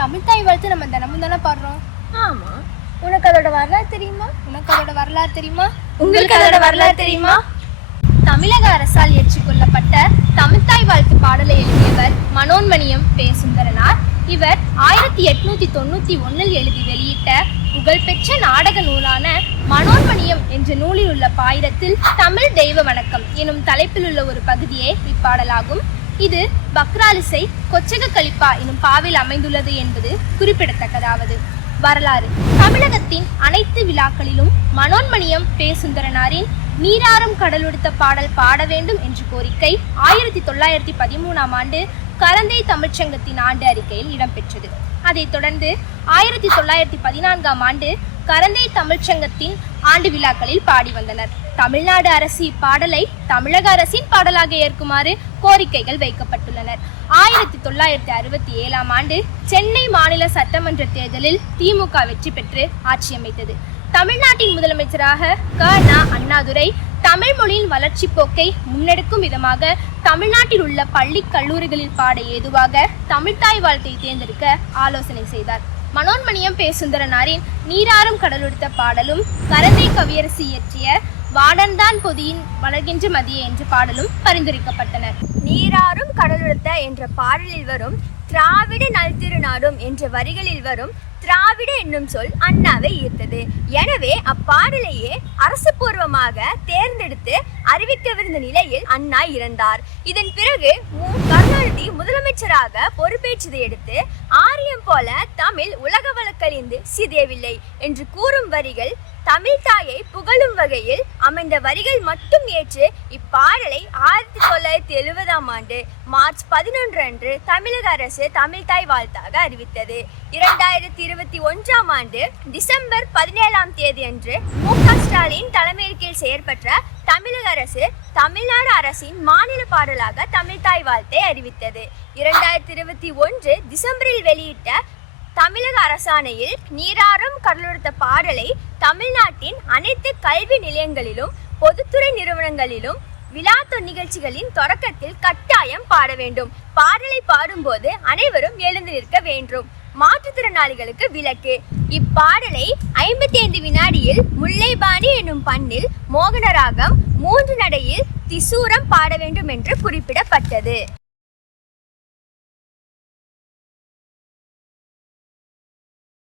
தமிழ் தாய் வாழ்த்து நம்ம தினமும் தானே பாடுறோம். ஆமா, உனக்கு அதோட வரலாறு தெரியுமா? உங்களுக்கு அதோட வரலாறு தெரியுமா? தமிழக அரசால் ஏற்றுக்கொள்ளப்பட்ட தமிழ்தாய் வாழ்த்து பாடலை எழுதியவர் மனோன்மணியம் பே. சுந்தரனார். இவர் 1891 எழுதி வெளியிட்ட புகழ்பெற்ற நாடக நூலான மனோன்மணியம் என்ற நூலில் உள்ள பாயிரத்தில் தமிழ் தெய்வ வணக்கம் எனும் தலைப்பில் உள்ள ஒரு பகுதியே இப்பாடலாகும். இது பக்ராலிசை கொச்சக கலிப்பா எனும் பாவில் அமைந்துள்ளது என்பது குறிப்பிடத்தக்கதாவது. வரலாறு: தமிழகத்தின் அனைத்து விழாக்களிலும் மனோன்மணியம் பே. சுந்தரனாரின் நீராறும் கடலுடுத்த பாடல் பாட வேண்டும் என்ற கோரிக்கை 1913 ஆண்டு கரந்தை தமிழ்ச்சங்கத்தின் ஆண்டு அறிக்கையில் இடம்பெற்றது. அதைத் தொடர்ந்து 1914 ஆண்டு கரந்தை தமிழ்ச்சங்கத்தின் ஆண்டு விழாக்களில் பாடி வந்தனர். தமிழ்நாடு அரசு இப்பாடலை தமிழக அரசின் பாடலாக ஏற்குமாறு கோரிக்கைகள் வைக்கப்பட்டுள்ளனர். 1967 ஆண்டு சென்னை மாநில சட்டமன்ற தேர்தலில் திமுக வெற்றி பெற்று ஆட்சி அமைத்தது. தமிழ்நாட்டின் முதலமைச்சராக அண்ணாதுரை தமிழ் மொழியின் வளர்ச்சி போக்கை முன்னெடுக்கும் விதமாக தமிழ்நாட்டில் உள்ள பள்ளி கல்லூரிகளில் பாட ஏதுவாக தமிழ்தாய் வாழ்த்தை தேர்ந்தெடுக்க ஆலோசனை செய்தார். மனோன்மணியம் பே. சுந்தரனாரின் நீராறும் கடலுடுத்த பாடலும் கரந்தை கவியரசு இயற்றிய வாடன்தான் பொதியின் வளர்கின்ற மதிய என்ற பாடலும் பரிந்துரைக்கப்பட்டன. நீராறும் கடலுடுத்த என்ற பாடலில் வரும் திராவிட நல் திருநாடும் என்ற வரிகளில் வரும் திராவிட என்னும் சொல் அண்ணாவை ஈர்த்தது. எனவே அப்பாடலையே அரசு பூர்வமாக தேர்ந்தெடுத்து அறிவிக்கவிருந்த நிலையில் அண்ணா இறந்தார். இதன் பிறகு கருணாநிதி முதலமைச்சராக பொறுப்பேற்றதை அடுத்து ஆரியம் போல தமிழ் உலக வழக்கழிந்து சிதையவில்லை என்று கூறும் வரிகள் தமிழ் தாயை புகழும் வகையில் அமைந்த வரிகள் மட்டும் ஏற்று இப்பாடலை 1970 ஆண்டு மார்ச் 11 அன்று தமிழக அரசு தமிழ்தாய் வாழ்த்தாக அறிவித்தது. 2021 ஆண்டு டிசம்பர் 17 அன்று மு.க. ஸ்டாலின் தலைமையின் கீழ் செயற்பட்ட தமிழக அரசு தமிழ்நாடு அரசின் மாநில பாடலாக தமிழ்தாய் வாழ்த்தை அறிவித்தது. 2021 டிசம்பரில் வெளியிட்ட தமிழக அரசாணையில் நீராறும் கடலுடுத்த பாடலை தமிழ்நாட்டின் அனைத்து கல்வி நிலையங்களிலும் பொதுத்துறை நிறுவனங்களிலும் விழா நிகழ்ச்சிகளின் தொடக்கத்தில் கட்டாயம் பாட வேண்டும். பாடலை பாடும்போது அனைவரும் எழுந்து நிற்க வேண்டும். மாற்றுத்திறனாளிகளுக்கு விலக்கு: இப்பாடலை 55 வினாடியில் முல்லைபாணி எனும் பண்ணில் மோகனராகம் 3 நடையில் திசூரம் பாட வேண்டும் என்று குறிப்பிடப்பட்டது.